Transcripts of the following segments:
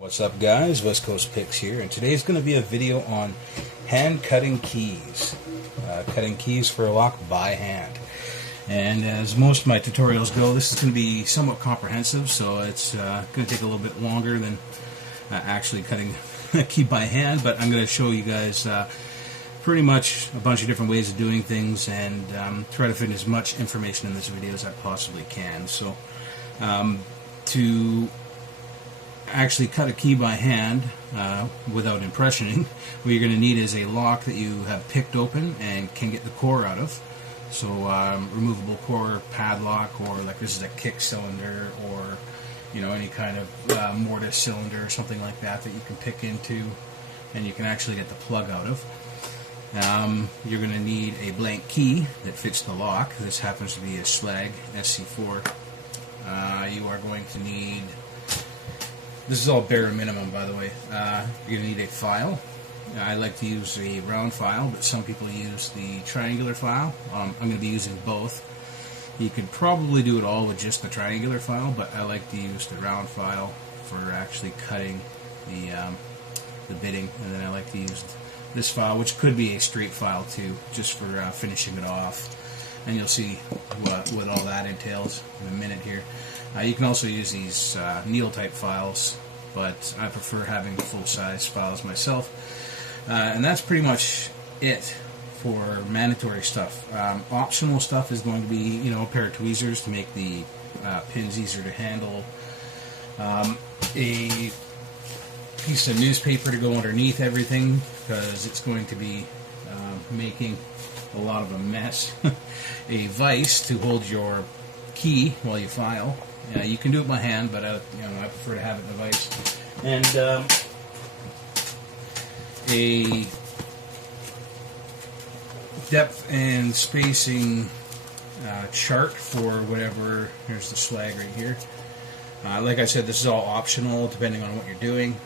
What's up guys, West Coast Picks here, and today's going to be a video on hand cutting keys. Cutting keys for a lock by hand. And as most of my tutorials go, this is going to be somewhat comprehensive, so it's going to take a little bit longer than actually cutting a key by hand, but I'm going to show you guys pretty much a bunch of different ways of doing things and try to fit as much information in this video as I possibly can. So to actually cut a key by hand without impressioning, what you're going to need is a lock that you have picked open and can get the core out of. So removable core padlock, or like this is a kick cylinder, or any kind of mortise cylinder or something like that that you can pick into and you can actually get the plug out of. You're going to need a blank key that fits the lock. This happens to be a Slag SC4. You are going to need, this is all bare minimum by the way, you're going to need a file. I like to use a round file, but some people use the triangular file. I'm going to be using both. You could probably do it all with just the triangular file, but I like to use the round file for actually cutting the bitting, and then I like to use this file, which could be a straight file too, just for finishing it off. And you'll see what all that entails in a minute here. You can also use these needle type files, but I prefer having full-size files myself. And that's pretty much it for mandatory stuff. Optional stuff is going to be, a pair of tweezers to make the pins easier to handle, a piece of newspaper to go underneath everything because it's going to be making a lot of a mess, a vise to hold your key while you file. You can do it by hand, but I prefer to have it in a vise. And a depth and spacing chart for whatever. Here's the Slag right here. Like I said, this is all optional depending on what you're doing,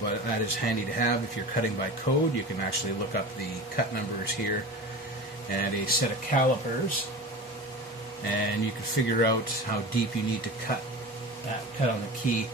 but that is handy to have. If you're cutting by code, you can actually look up the cut numbers here and a set of calipers, and you can figure out how deep you need to cut on the key.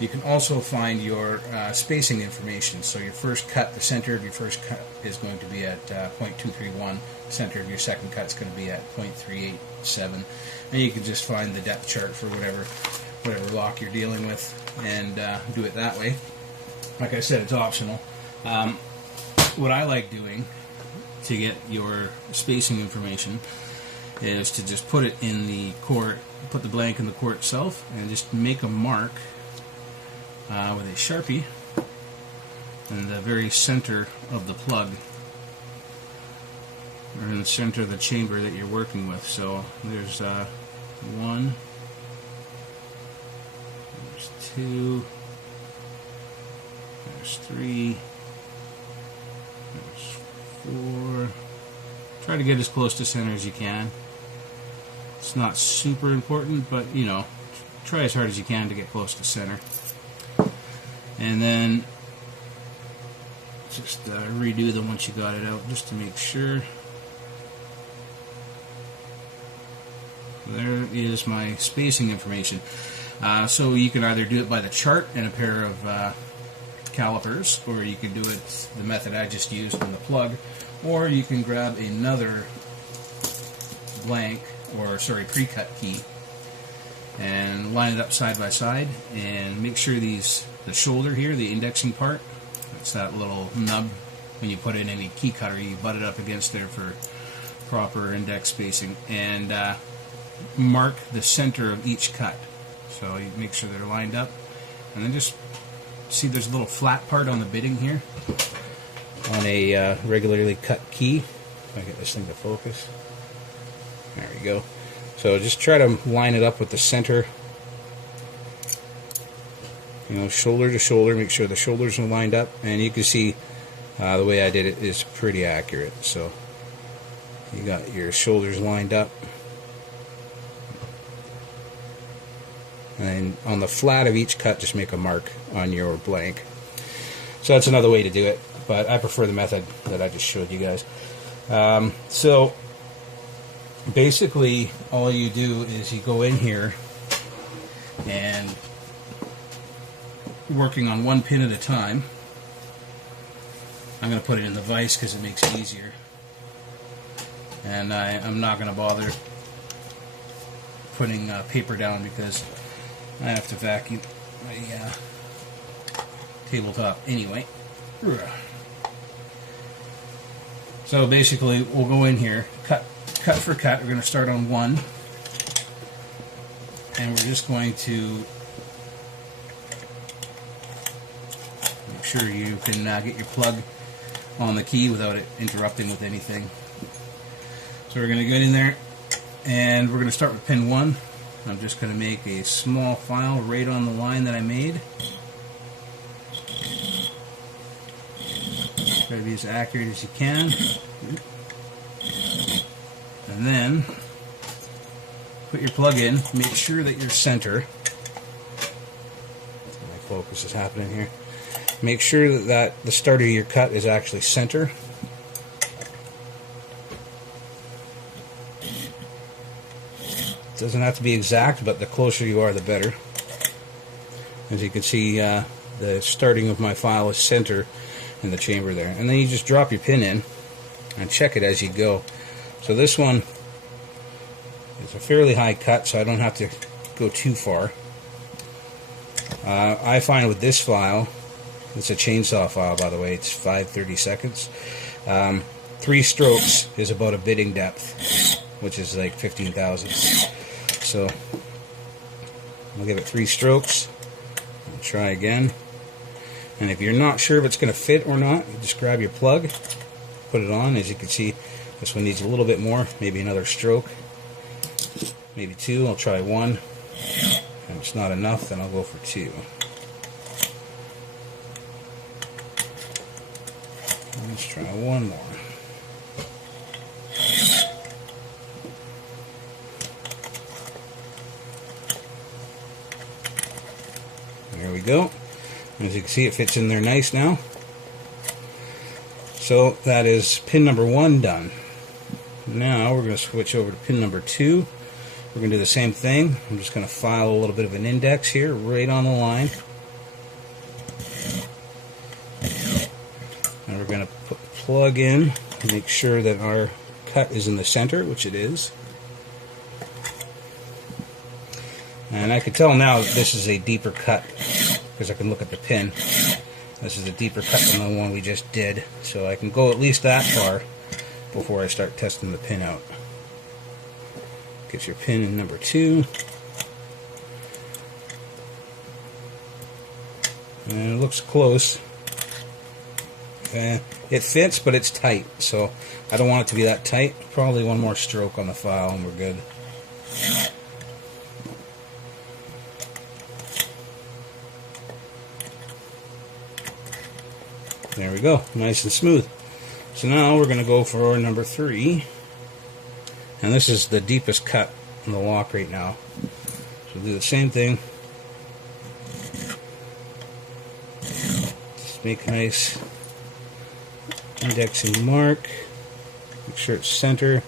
You can also find your spacing information. So your first cut, the center of your first cut is going to be at 0.231. The center of your second cut is going to be at 0.387. And you can just find the depth chart for whatever lock you're dealing with and do it that way. Like I said, it's optional. What I like doing to get your spacing information is to just put it in the core, put the blank in the core itself, and just make a mark with a Sharpie in the very center of the plug, or in the center of the chamber that you're working with. So there's one, there's two, there's three, there's four. Try to get as close to center as you can. It's not super important, but try as hard as you can to get close to center. And then just redo them once you got it out, just to make sure. There is my spacing information. So you can either do it by the chart and a pair of calipers, or you can do it the method I just used on the plug, or you can grab another blank, or sorry, pre-cut key, and line it up side by side, and make sure the shoulder here, the indexing part, it's that little nub. When you put in any key cutter, you butt it up against there for proper index spacing, and mark the center of each cut. So you make sure they're lined up, and then just see there's a little flat part on the bitting here on a regularly cut key. If I get this thing to focus. There we go. So just try to line it up with the center, shoulder to shoulder. Make sure the shoulders are lined up, and you can see the way I did it is pretty accurate. So you got your shoulders lined up, and on the flat of each cut, just make a mark on your blank. So that's another way to do it, but I prefer the method that I just showed you guys. So basically all you do is you go in here and working on one pin at a time. I'm going to put it in the vise because it makes it easier. And I'm not going to bother putting paper down because I have to vacuum my tabletop anyway. So basically we'll go in here, cut for cut. We're going to start on one, and we're just going to make sure you can get your plug on the key without it interrupting with anything. So we're going to get in there, and we're going to start with pin 1. I'm just going to make a small file right on the line that I made. Try to be as accurate as you can. And then put your plug in. Make sure that your center, my focus is happening here. Make sure that the start of your cut is actually center. It doesn't have to be exact, but the closer you are, the better. As you can see, the starting of my file is center in the chamber there. And then you just drop your pin in and check it as you go. So this one is a fairly high cut, so I don't have to go too far. I find with this file, it's a chainsaw file, by the way, it's 5/30 seconds. 3 strokes is about a bitting depth, which is like 15 thousandths. So I'll give it 3 strokes. I'll try again. And if you're not sure if it's going to fit or not, you just grab your plug, put it on. As you can see, this one needs a little bit more, maybe another stroke, maybe 2. I'll try 1. If it's not enough, then I'll go for 2. Let's try 1 more. There we go. As you can see, it fits in there nice now. So that is pin number 1 done. Now we're going to switch over to pin number 2. We're going to do the same thing. I'm just going to file a little bit of an index here, right on the line. And we're going to put the plug in and make sure that our cut is in the center, which it is. And I can tell now that this is a deeper cut because I can look at the pin. This is a deeper cut than the one we just did, so I can go at least that far before I start testing the pin out. Get your pin in number 2. And it looks close. It fits, but it's tight, so I don't want it to be that tight. Probably 1 more stroke on the file and we're good. There we go, nice and smooth. So now we're going to go for number 3. And this is the deepest cut in the lock right now. So we'll do the same thing. Just make a nice indexing mark. Make sure it's center.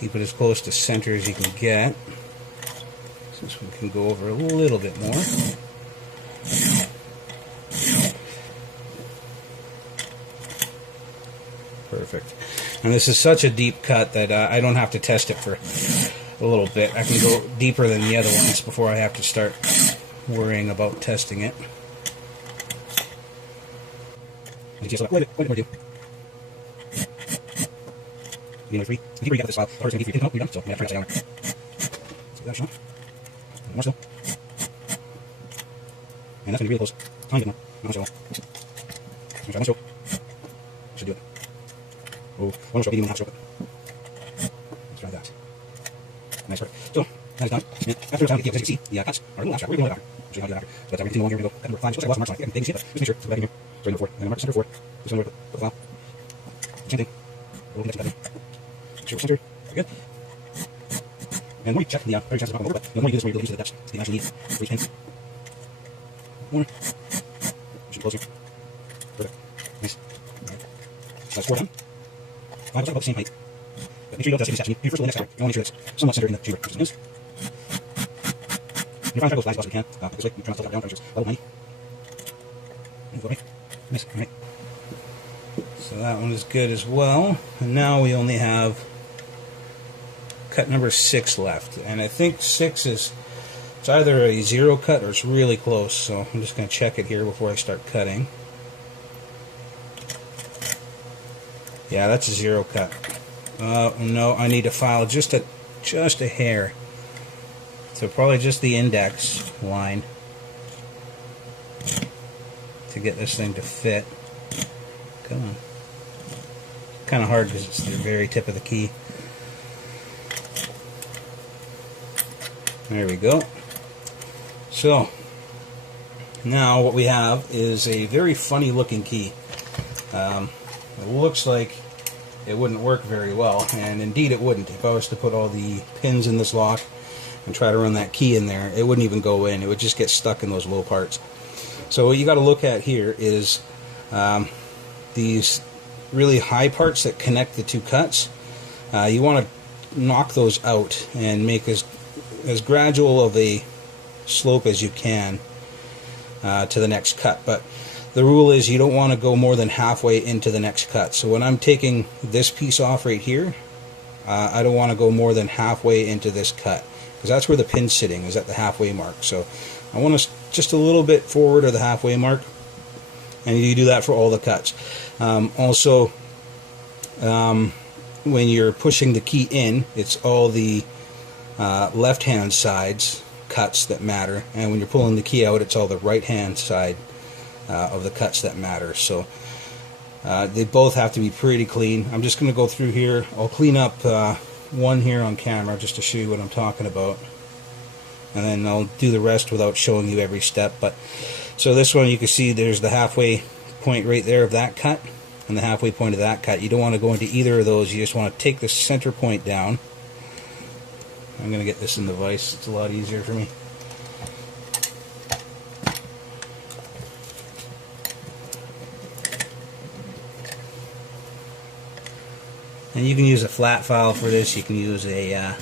Keep it as close to center as you can get. So this one can go over a little bit more. Perfect. And this is such a deep cut that I don't have to test it for a little bit. I can go deeper than the other ones before I have to start worrying about testing it. Wait, do. Number 3. The deeper you get this file, the harder it's going to be for your pin to come. You're done, so I'm going to try upside down. Let's give that a shot. One more still. And that's going to be really close. Tiny bit more. Not so long. I'm going to try 1 stroke. Should do it. Oh, 1 more stroke, maybe 1.5 stroke. Let's try that. Nice work. So, that is done. And after it's done, as you can see, the cuts are a little abstract. We're going to do that after. I'll show you how to do that after. So that's how we're continuing along here. We're going to go cut number 5. Just like I lost marks on it. Yeah, they can see it, but just make sure. So go back in here. Right number 4. And then mark center 4. This one over the file. Same thing. We'll get that in. Make sure we're centered. Very good. And the more you check, the better chances are not going to over, but the more you do this, the more you build into the depths that you actually need for each pin. More. Push it closer. Perfect. Nice. Alright. So that's 4 done. 5 looks like about the same height. But make sure you don't test it. You first roll the next time. You want to make sure it's somewhat centered in the chamber. Just is. You're trying to go as fast as you can. This way, you're trying to slow that down. Trying to just level 90. Okay. Nice. All right. So that one is good as well. And now we only have cut number 6 left. And I think 6 is, it's either a 0 cut or it's really close. So I'm just going to check it here before I start cutting. Yeah, that's a 0 cut. No, I need to file just a hair. So probably just the index line to get this thing to fit. Come on. Kind of hard because it's the very tip of the key. There we go. So now what we have is a very funny looking key. It looks like it wouldn't work very well, and indeed it wouldn't. If I was to put all the pins in this lock and try to run that key in there, it wouldn't even go in. It would just get stuck in those low parts. So what you got to look at here is these really high parts that connect the two cuts. You want to knock those out and make as gradual of a slope as you can to the next cut. But the rule is you don't want to go more than halfway into the next cut. So when I'm taking this piece off right here, I don't want to go more than halfway into this cut, because that's where the pin's sitting, is at the halfway mark. So I want to just a little bit forward of the halfway mark, and you do that for all the cuts. Also, when you're pushing the key in, it's all the left-hand sides cuts that matter, and when you're pulling the key out, it's all the right-hand side of the cuts that matter. So they both have to be pretty clean. I'm just going to go through here. I'll clean up one here on camera just to show you what I'm talking about, and then I'll do the rest without showing you every step. But so this one, you can see there's the halfway point right there of that cut and the halfway point of that cut. You don't want to go into either of those. You just want to take the center point down. I'm going to get this in the vise. It's a lot easier for me. And you can use a flat file for this. You can use a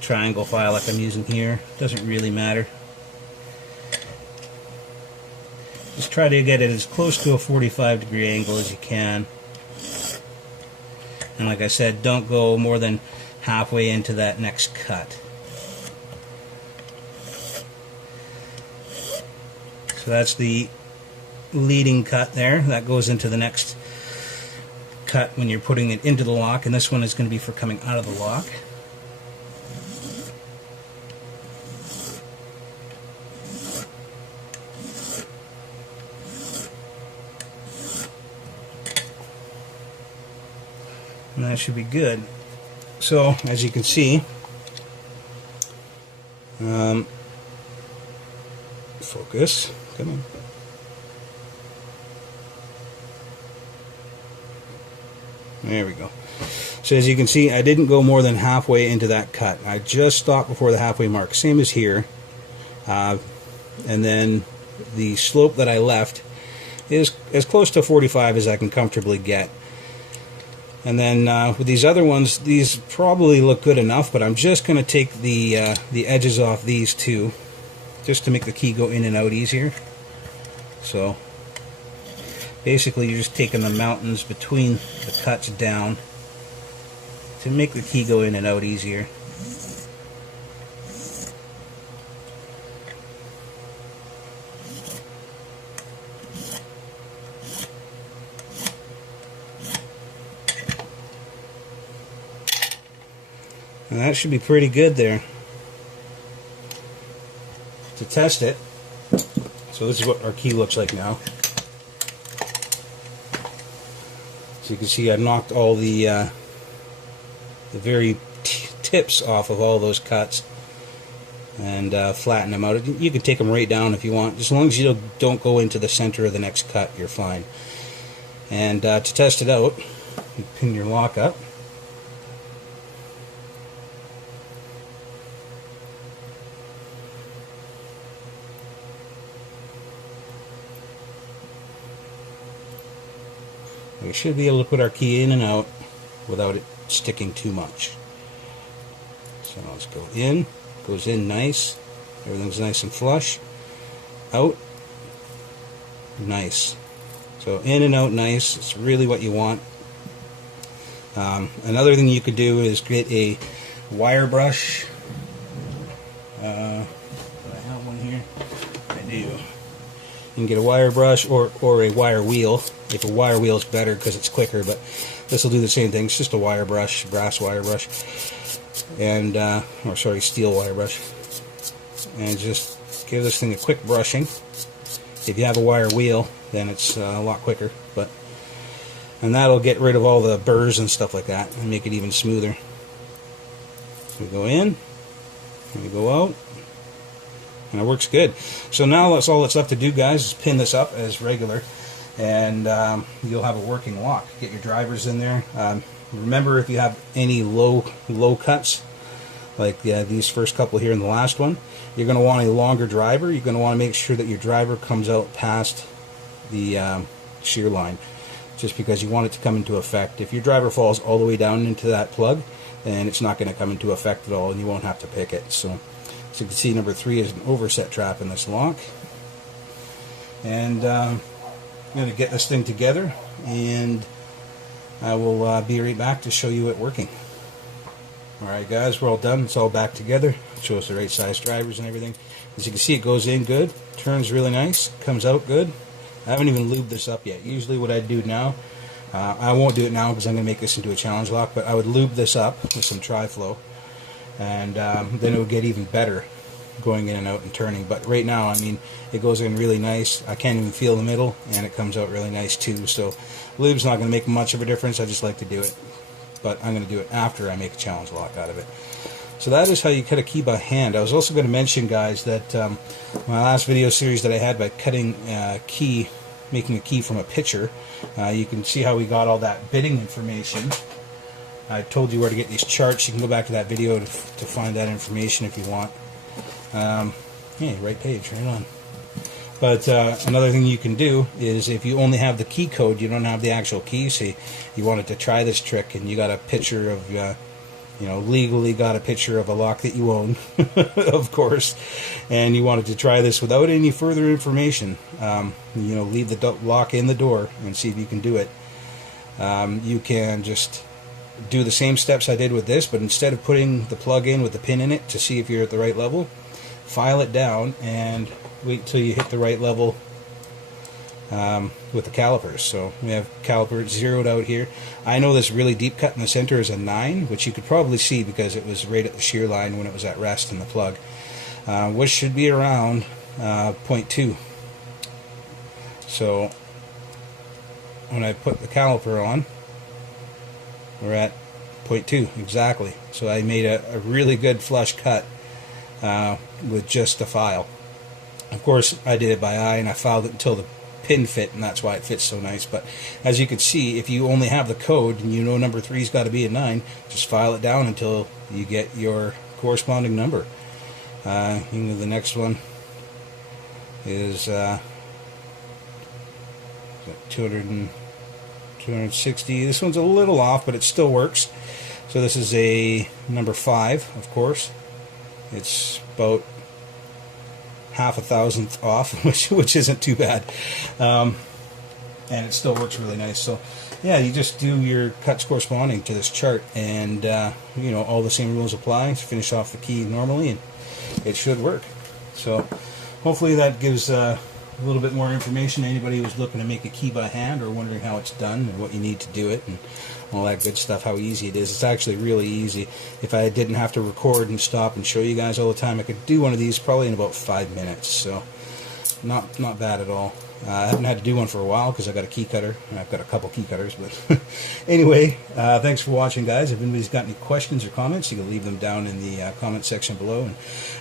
triangle file like I'm using here. Doesn't really matter. Just try to get it as close to a 45-degree angle as you can. And like I said, don't go more than halfway into that next cut. So that's the leading cut there. That goes into the next cut when you're putting it into the lock, and this one is going to be for coming out of the lock. And that should be good. So as you can see, focus, come on. There we go. So as you can see, I didn't go more than halfway into that cut. I just stopped before the halfway mark, same as here. And then the slope that I left is as close to 45 as I can comfortably get. And then with these other ones, these probably look good enough, but I'm just going to take the edges off these two, just to make the key go in and out easier. So basically you're just taking the mountains between the cuts down to make the key go in and out easier. And that should be pretty good there. To test it, so this is what our key looks like now. So you can see I've knocked all the very tips off of all those cuts and flatten them out. You can take them right down if you want. As long as you don't go into the center of the next cut, you're fine. And to test it out, you pin your lock up. we should be able to put our key in and out without it sticking too much. So let's go in, goes in nice, everything's nice and flush, out, nice. So in and out nice, it's really what you want. Another thing you could do is get a wire brush. Do I have one here? I do. You can get a wire brush or a wire wheel. If a wire wheel is better because it's quicker, but this will do the same thing. It's just a wire brush, brass wire brush, and or sorry, steel wire brush. And just give this thing a quick brushing. If you have a wire wheel, then it's a lot quicker. And that'll get rid of all the burrs and stuff like that and make it even smoother. So we go in, and we go out, and it works good. So now that's all that's left to do, guys, is pin this up as regular, and you'll have a working lock. Get your drivers in there. Remember, if you have any low cuts, like these first couple here and the last one, you're going to want a longer driver. You're going to want to make sure that your driver comes out past the shear line, just because you want it to come into effect. If your driver falls all the way down into that plug, then it's not going to come into effect at all, and you won't have to pick it. So you can see, number 3 is an overset trap in this lock. And I'm going to get this thing together, and I will be right back to show you it working. Alright guys, we're all done. It's all back together. It shows the right size drivers and everything. As you can see, it goes in good, turns really nice, comes out good. I haven't even lubed this up yet. Usually what I do now, I won't do it now because I'm going to make this into a challenge lock, but I would lube this up with some Tri-Flow, and then it would get even better going in and out and turning. But right now, I mean, it goes in really nice. I can't even feel the middle, and it comes out really nice too. So lube's not going to make much of a difference. I just like to do it, but I'm going to do it after I make a challenge lock out of it. So that is how you cut a key by hand. I was also going to mention, guys, that my last video series that I had by cutting making a key from a picture, you can see how we got all that bitting information. I told you where to get these charts. You can go back to that video to find that information if you want. Yeah, right page, right on. But another thing you can do is, if you only have the key code, you don't have the actual key, so you wanted to try this trick, and you got a picture of legally got a picture of a lock that you own, of course, and you wanted to try this without any further information, leave the lock in the door and see if you can do it. You can just do the same steps I did with this, but instead of putting the plug in with the pin in it to see if you're at the right level, file it down and wait until you hit the right level with the calipers. So we have calipers zeroed out here. I know this really deep cut in the center is a 9, which you could probably see because it was right at the shear line when it was at rest in the plug, which should be around 0.2. So when I put the caliper on, we're at 0.2 exactly. So I made a really good flush cut with just a file. Of course, I did it by eye, and I filed it until the pin fit, and that's why it fits so nice. But as you can see, if you only have the code and you know number 3's got to be a 9, just file it down until you get your corresponding number. The next one is 260. This one's a little off, but it still works. So this is a number 5, of course. It's about half a thousandth off, which isn't too bad, and it still works really nice. So yeah, you just do your cuts corresponding to this chart, and all the same rules apply. Finish off the key normally, and it should work. So hopefully that gives a little bit more information to anybody who's looking to make a key by hand or wondering how it's done and what you need to do it and all that good stuff, how easy it is. It's actually really easy. If I didn't have to record and stop and show you guys all the time, I could do one of these probably in about 5 minutes. So not bad at all. I haven't had to do one for a while because I got a key cutter, and I've got a couple key cutters. But anyway, thanks for watching, guys. If anybody's got any questions or comments, you can leave them down in the comment section below.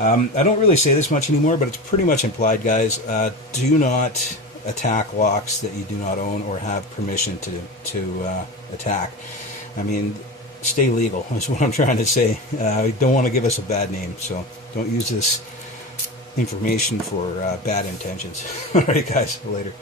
And I don't really say this much anymore, but it's pretty much implied, guys. Do not attack locks that you do not own or have permission to attack. I mean, stay legal is what I'm trying to say. I don't want to give us a bad name, so don't use this information for bad intentions. Alright guys, later.